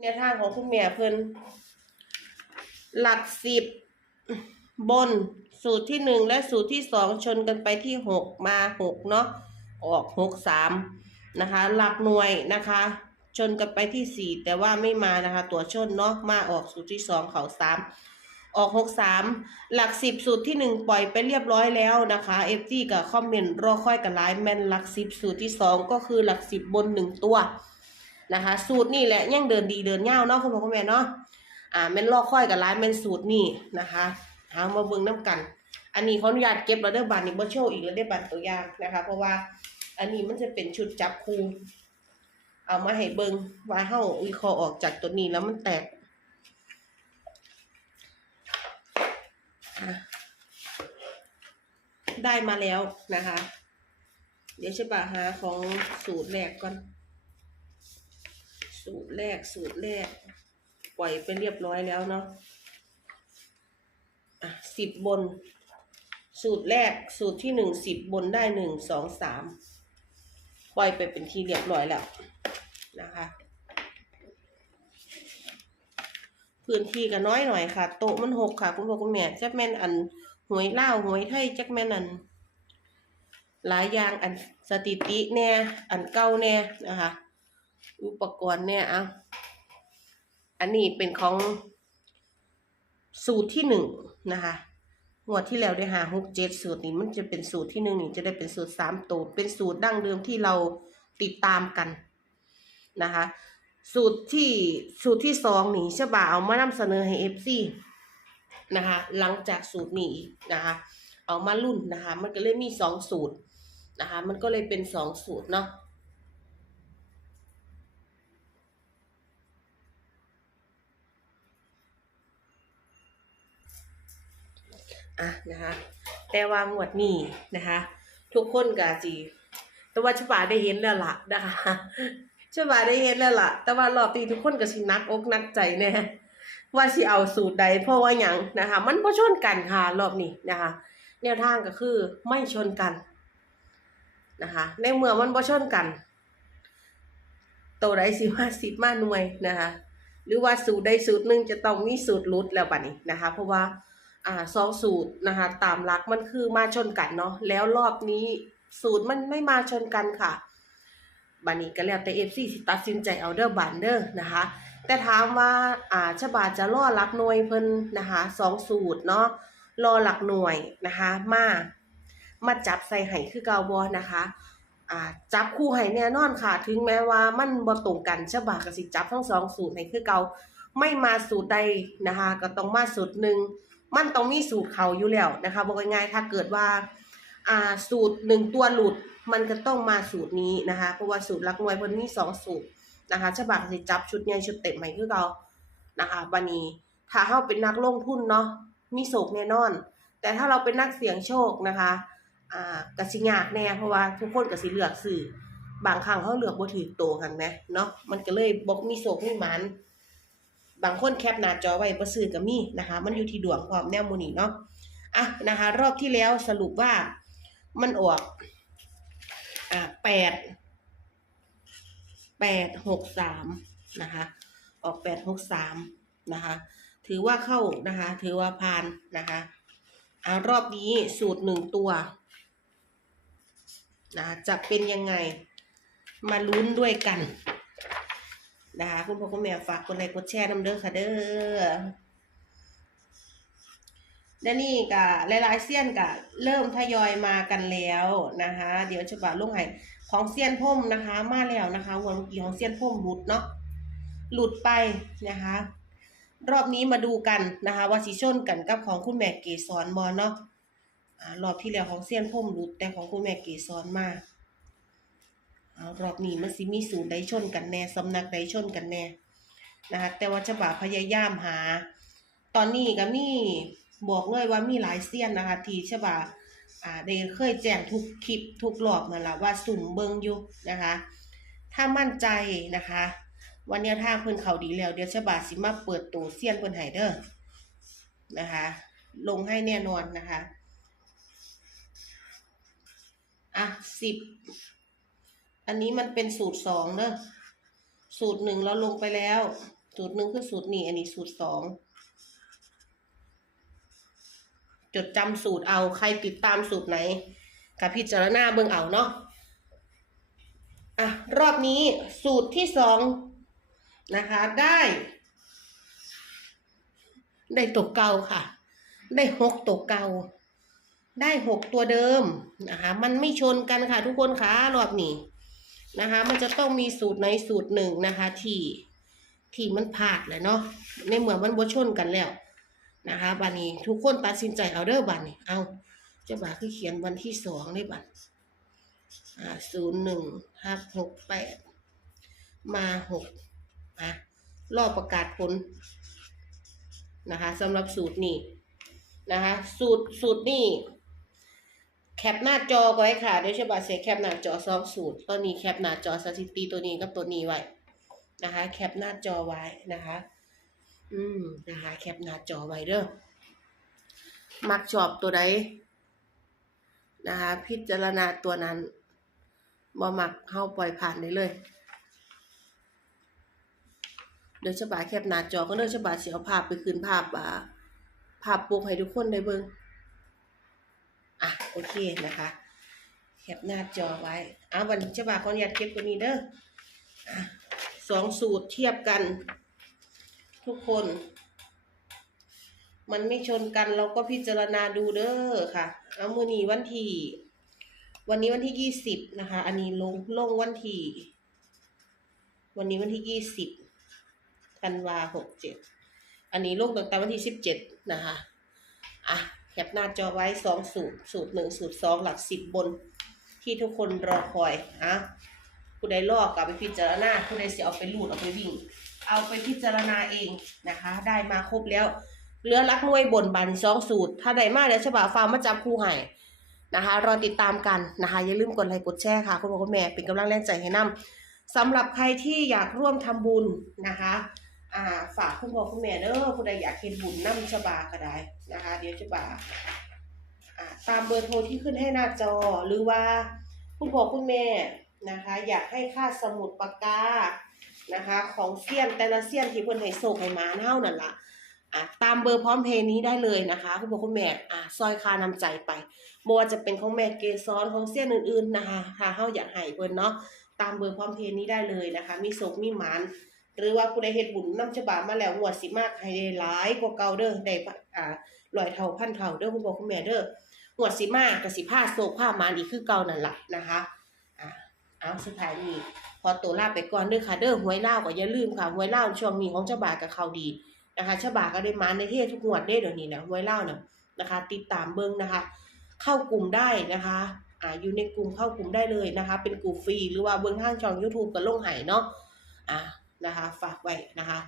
แนวทางของคุณแม่เพิ่นหลักสิบบนสูตรที่หนึ่งและสูตรที่สองชนกันไปที่หกมาหกเนาะออกหกสามนะคะ หลักหน่วยนะคะ ชนกันไปที่สี่แต่ว่าไม่มานะคะ ตัวชนเนาะมาออกสูตรที่สองเขาสามออกหกสามหลักสิบสูตรที่หนึ่งปล่อยไปเรียบร้อยแล้วนะคะเอฟซีกับคอมเมนต์รอค่อยกับไลน์แมนหลักสิบสูตรที่สองก็คือหลักสิบบนหนึ่งตัว นะคะ สูตรนี่แหละยังเดินดีเดินยาเนาะคุณพ่อคุณแม่เนาะอ่าแม่นลอกค่อยกับร้านแม่นสูตรนี่นะคะเอามาเบิ่งน้ำกัน อันนี้ขออนุญาตเก็บแล้วเด้อบัตรนี่บ่โชว์อีกแล้วได้อบัตรตัวอย่างนะคะ เพราะว่าอันนี้มันจะเป็นชุดจับคูเอามาให้เบิ่งว่าเฮาวิเคราะห์ออกจากตัวนี้แล้วมันแตกได้มาแล้วนะคะ เดี๋ยวจะบาหาของสูตรแรกก่อน สูตรแรกสูตรแรก ปล่อยไปเรียบร้อยแล้วเนาะอะสิบบน สูตรแรกสูตรที่หนึ่งสิบบนได้หนึ่งสองสามปล่อยไปเป็นที่เรียบร้อยแล้วนะคะพื้นที่ก็น้อยหน่อยค่ะ โต๊ะมันหกค่ะ คุณพ่อคุณแม่จักแม่นอันหวยเล่าหวยไทยจักแม่นอัน หลายอย่างอันสถิติแน่ อันเก่าแน่นะคะ อุปกรณ์เนี่ยอะอันนี้เป็นของสูตรที่หนึ่งนะคะงวดที่แล้วได้หาหกเจ็ดสูตรนี้มันจะเป็นสูตรที่หนึ่งนี่จะได้เป็นสูตรสามตัวเป็นสูตรดั้งเดิมที่เราติดตามกันนะคะ สูตรที่สูตรที่สองนี่ฉบาเอามานำเสนอให้เอฟซีนะคะหลังจากสูตรนี้นะคะเอามารุ่นนะคะ มันก็เลยมีสองสูตรนะคะ มันก็เลยเป็นสองสูตรเนาะ อะนะคะ แต่ว่างวดนี้นะคะ ทุกคนก็จีแต่ว่าฉบาได้เห็นแล้วล่ะนะคะฉบาได้เห็นแล้วล่ะ แต่ว่ารอบนี้ทุกคนก็สินักอกนักใจแน่ว่าสิเอาสูตรใดเพราะว่าหยังนะคะ มันบ่ชนกันค่ะรอบนี้นะคะ แนวทางก็คือไม่ชนกันนะคะ ในเมื่อมันบ่ชนกันตัวใดสิมาสิบมาหน่วยนะคะ หรือว่าสูตรใดสูตรหนึ่งจะต้องมีสูตรลุดแล้วบัดนี้นะคะ เพราะว่า อ่าสองสูตรนะคะตามหลักมันคือมาชนกันเนาะแล้วรอบนี้สูตรมันไม่มาชนกันค่ะบันนี้ก็แล้วแต่เอฟซีสิตัดสินใจเอาเดอร์บันเดอร์นะคะ แต่ถามว่าอ่าฉบาจะล่อหลักหน่วยเพิ่นนะคะสองสูตรเนาะรอหลักหน่วยนะคะมามาจับใส่ไห้คือเกาบอนะคะอ่าจับคู่ไห้แน่นอนค่ะ ถึงแม้ว่ามันบ่ตรงกันฉบาก็สิจับทั้งสองสูตรให้คือเกาไม่มาสูตรใดนะคะ ก็ต้องมาสูตรหนึ่ง มันต้องมีสูตรเขาอยู่แล้วนะคะบอกง่ายๆถ้าเกิดว่าอ่าสูตรหนึ่งตัวหลุดมันก็ต้องมาสูตรนี้นะคะเพราะว่าสูตรลักหน่วยเพิ่นมีสองสูตรนะคะฉบับสิจับชุดใหญ่ชุดเต็มใหม่คือเรานะคะบันนี้ถ้าเฮาเป็นนักลงทุนเนาะมีโศกแน่นอน แต่ถ้าเราเป็นนักเสี่ยงโชคนะคะอ่ากสิยากแน่เพราะว่าทุกคนกสิเลือกสื่อบางครั้งเขาเลือกบ่ถูกโตกันแหมเนาะมันก็เลยบ่มีโศกมีหมัน บางคนแคปหน้าจอไว้บ่ซื้อก็มีนะคะ มันอยู่ที่ดวงความแนวมูนี่เนาะอะนะคะ รอบที่แล้วสรุปว่ามันออกอ่าแปดแปดหกสามนะคะ ออกแปดหกสามนะคะ ถือว่าเข้านะคะ ถือว่าผ่านนะคะอ่ารอบนี้สูตรหนึ่งตัวนะจะเป็นยังไงมาลุ้นด้วยกัน นะคะคุณพ่อคุณแม่ฝากกดไลค์กดแชร์น้ำเด้อค่ะเด้อและนี่ก็หลายๆเซียนก็เริ่มทยอยมากันแล้วนะคะ เดี๋ยวจะบาลงให้ของเซียนพุ่มนะคะ มาแล้วนะคะวันกี่ของเซียนพุ่มหลุดเนาะหลุดไปนะคะ รอบนี้มาดูกันนะคะ ว่าสิชนกันกับของคุณแม่เกสรบอเนาะอ่ารอบที่แล้วของเซียนพุ่มหลุดแต่ของคุณแม่เกสรมา เอารอบนี้มันสิมีสูตรใดชนกันแน่สำนักใดชนกันแน่นะคะแต่ว่าฉบับพยายามหา ตอนนี้ก็มีบอกเลยว่ามีหลายเซียนนะคะที่ฉบับอ่าได้เคยแจ้งทุกคลิปทุกรอบมาแล้วว่าสุ่มเบิงอยู่นะคะ ถ้ามั่นใจนะคะ วันนี้ทางเพิ่อนเขาดีแล้ว เดี๋ยวฉบับสิมาเปิดตัวเซียนเพิ่นให้เด้อนะคะ ลงให้แน่นอนนะคะ อะสิบ อันนี้มันเป็นสูตรสองเนอะสูตรหนึ่งเราลงไปแล้ว สูตรหนึ่งคือสูตรนี้อันนี้สูตรสองจดจำสูตรเอาใครติดตามสูตรไหนกับพิจารณาเบิ่งเอาเนาะอะรอบนี้สูตรที่สองนะคะได้ ได้ตกเก่าค่ะ ได้หกตกเก่าได้หกตัวเดิมนะคะมันไม่ชนกันค่ะทุกคนคะรอบนี้ นะคะ มันจะต้องมีสูตรในสูตรหนึ่งนะคะ ที่ที่มันพลาดเลยเนาะในเมื่อมันบ่ชนกันแล้วนะคะบันนี้ทุกคนตัดสินใจเอาเด้อบันนี้เอาเจ้าบ่าคือเขียนวันที่สองได้บันอ่าศูนย์หนึ่งห้าหกแปดมาหกอะรอบประกาศผลนะคะสำหรับสูตรนี้นะคะ สูตรสูตรนี้ แคปหน้าจอไว้ค่ะเดี๋ยวเจ้าบ่าเสียแคปหน้าจอสองสูตรตัวนี้แคปหน้าจอสถิติตัวนี้กับตัวนี้ไว้นะคะ แคปหน้าจอไว้นะคะ อืมนะคะ แคปหน้าจอไว้เด้อมักชอบตัวใดนะคะ พิจารณาตัวนั้นบ่มักเข้าปล่อยผ่านได้เลยเดี๋ยวฉบาแคปหน้าจอก็เด้อฉบาสิเอาภาพไปคืนภาพอ่าภาพปกให้ทุกคนได้เบิ่งอะ โอเคนะคะแคปหน้าจอไว้อะวันนี้ฉบาขออนุญาตเก็บตัวนี้เด้อสองสูตรเทียบกัน ทุกคน มันไม่ชนกันเราก็พิจารณาดูเด้อค่ะ เอามือนี้วันที่วันนี้วันที่ยี่สิบนะคะ อันนี้ลงลงวันที่วันนี้วันที่ยี่สิบธันวาหกเจ็ดอันนี้ลงตั้งแต่วันที่สิบเจ็ดนะคะอะ แคปหน้าจอไว้สองสูตร สูตรหนึ่งสูตรสองหลักสิบบน ที่ทุกคนรอคอยอะผู้ใดลอกกลับไปพิจารณาผู้ใดเสียเอาไปลูดเอาไปวิ่ง เอาไปพิจารณาเองนะคะ ได้มาครบแล้วเหลือรักน่วยบนบันสองสูตร ถ้าได้มาเดี๋ยวฉบับฟาร์มมาจับคู่ให้นะคะ รอติดตามกันนะคะ อย่าลืมกดไลค์กดแชร์ค่ะ คุณพ่อคุณแม่เป็นกำลังแรงใจให้นำสำหรับใครที่อยากร่วมทำบุญนะคะ อ่าฝากคุณพ่อคุณแม่เด้อผู้ใดอยากเฮ็ดบุญนำฉบาก็ได้นะคะ เดี๋ยวฉบาอ่าตามเบอร์โทรที่ขึ้นให้หน้าจอหรือว่าคุณพ่อคุณแม่นะคะ อยากให้ค่าสมุดปากกานะคะ ของเซียนแต่ละเซียนที่เพิ่นให้โศกให้มาเท่านั่นล่ะอะตามเบอร์พร้อมเพย์นี้ได้เลยนะคะ คุณพ่อคุณแม่อะซอยคานำใจไปบ่ว่าจะเป็นของแม่เกซอนของเซียนอื่นๆนะคะถ้าเฮาอยากให้เพิ่นเนาะตามเบอร์พร้อมเพย์นี้ได้เลยนะคะ มีโศกมีหมาน หรือว่าผู้ใดเฮ็ดบุญนำฉบามาแล้วงวดสิมากให้ได้หลายกว่าเก่าเด้อได้อ่าร้อยเท่าพันเท่าเด้อคุณพ่อคุณแม่เด้องวดสิมากก็สิพาโศกพามานอีกคือเก่านั่นล่ะนะคะอะเอาสุดท้ายนี้ขอตัวลาไปก่อนเด้อค่ะเด้อหวยเล่าวก็อย่าลืมค่ะหวยเล่าวช่วงนี้ของเจ้าบ่ากับเขาดีนะคะเจ้าบ่าก็ได้มาในเทศทุกงวดได้เดี๋ยวนี้นะหวยเล่าวน่ะนะคะ ติดตามเบิ่งนะคะ เข้ากลุ่มได้นะคะอ่าอยู่ในกลุ่มเข้ากลุ่มได้เลยนะคะ เป็นกลุ่มฟรีหรือว่าเบิ่งทางช่อง YouTube ก็ลงให้เนาะอ่า นะคะ ฝากไว้นะคะ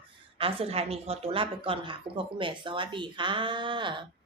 อะสุดท้ายนี้ขอตัวลาไปก่อนค่ะ คุณพ่อคุณแม่สวัสดีค่ะ